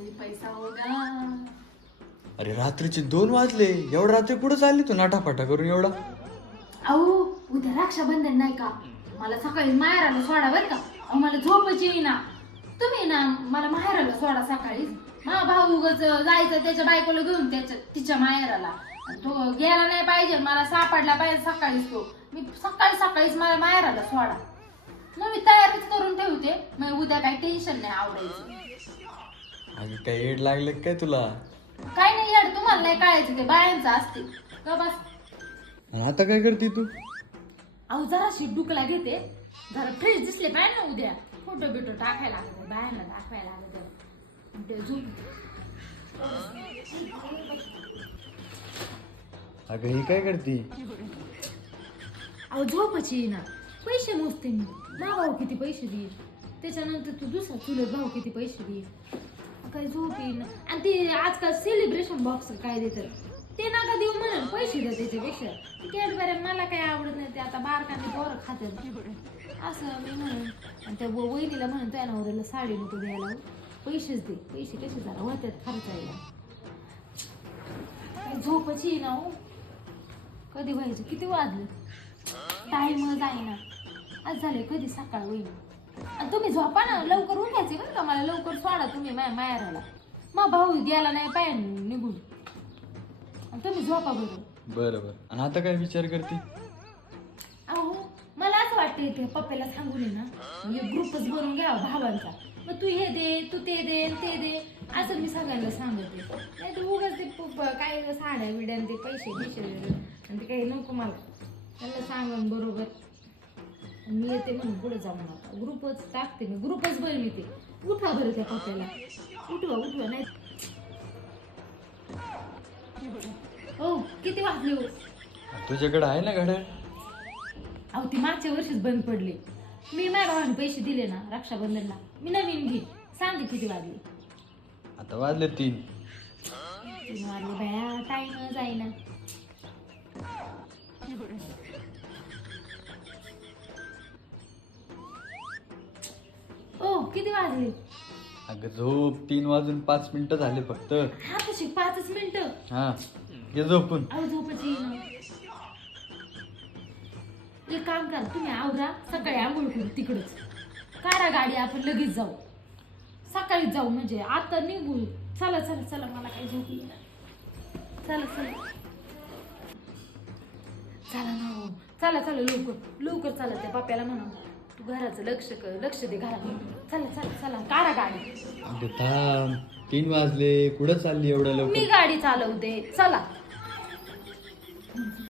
पैसा पैसा होगा. अरे रात्रीचे दोन वाजले. एवढं रात्री कुठं चालली तू? नाटाफाटा करून एवढा. अहो उद्या रक्षाबंधन नाही का? मला सकाळी माहेराला सोडा बर का? अहो मला झोपच येईना. तुम्ही ना मला माहेराला सोडा सकाळी. मा भाऊ उगाच जायचं त्याच्या बायकोला घेऊन त्याच्या तिच्या माहेराला. आणि तो गेला नाही पाहिजे. मला सापडला पाहिजे सकाळीच तो. मी सकाळी सकाळीच मला माहेराला सोडा. मग मी तयारीच करून ठेवते. मग उद्या काही टेन्शन नाही आवडायचं अगं काय येड लागले काय तुला? काय नाही यार तुम्हाला नाही कळायचं ते बायांचं असते. का बस. आणि आता काय करते तू? अहो जराशी डुकला घेते. जरा फ्रेश दिसले पाहिजे ना उद्या. फोटो बिटो टाकायला लागत बायांना दाखवायला लागत. ते झोप. अगं ही काय करते? अहो झोपाची ना पैसे मोजते मी. भाऊ किती पैसे देईल? त्याच्यानंतर तू दुसरा चुलत भाऊ किती पैसे देईल? काय झोप येईन आणि ते आजकाल सेलिब्रेशन बॉक्स काय देतात? ते नका देऊ म्हणून पैसे द्या त्याच्यापेक्षा. ते कॅडबऱ्या मला काय आवडत नाही ते आता बारकाने पोरं खातात असं मी म्हणून. आणि त्या व- वहिनीला म्हणून त्या नवऱ्याला साडी नको द्यायला पैसेच दे. पैसे कसे जरा होत्यात खर्चायला झोपच झोपची ना हो. कधी व्हायचं? किती वाजलं? टाईमच आहे ना आज झाले कधी? सकाळ होईल आणि तुम्ही झोपा ना लवकर उठायचे बरं का मला लवकर सोडा तुम्ही माझ्या माहेराला. मग भाऊ गेला नाही पाय निघून. आणि तुम्ही झोपा बरं. बरं बरं. आणि आता काय विचार करते? अहो मला असं वाटतं ते पप्प्याला सांगून ये ना. म्हणजे ग्रुपच बनवून घ्यावा भावांचा. मग तू हे दे तू ते दे आणि ते दे. असं मी सगळ्यांना सांगते. नाही तर उगाच ते पप्पा काय साड्या बिड्या आणि ते पैसे बिशे आणि ते काही नको मला. त्यांना सांगून बरोबर. मी येते म्हणून पुढे जाऊन आता ग्रुपच टाकते मी. ग्रुपच बनविते उठवा बरं त्या पप्प्याला उठवा उठवा नाही हो किती वाजले हो? तुझ्याकडे आहे ना घड्याळ? अहो ती मागच्या वर्षीच बंद पडली. मी माझ्या भावाने पैसे दिले ना रक्षाबंधनला. मी नवीन घे. सांगे किती वाजले? आता वाजले तीन. तीन वाजले बाया टाइम जाईना. किती वाजले? अगं झोप तीन वाजून पाच मिनिटं झाले फक्त. हा तशी पाचच मिनिटं. हा घे झोपून. अहो ना एक काम करा तुम्ही आवरा सकाळी आंघोळ करू तिकडच. काढा गाडी आपण लगेच जाऊ. सकाळीच जाऊ म्हणजे आता निघू चला चला चला मला काही झोप येईना. चला चला. चला ना हो. चला चला लवकर. लवकर चला त्या पप्प्याला म्हणा. तू घराचं लक्ष कर लक्ष दे घरात. चला चला चला काढा गाडी. अगं थांब तीन वाजले. कुठं चालली एवढं मी लवकर गाडी चालवते. चला.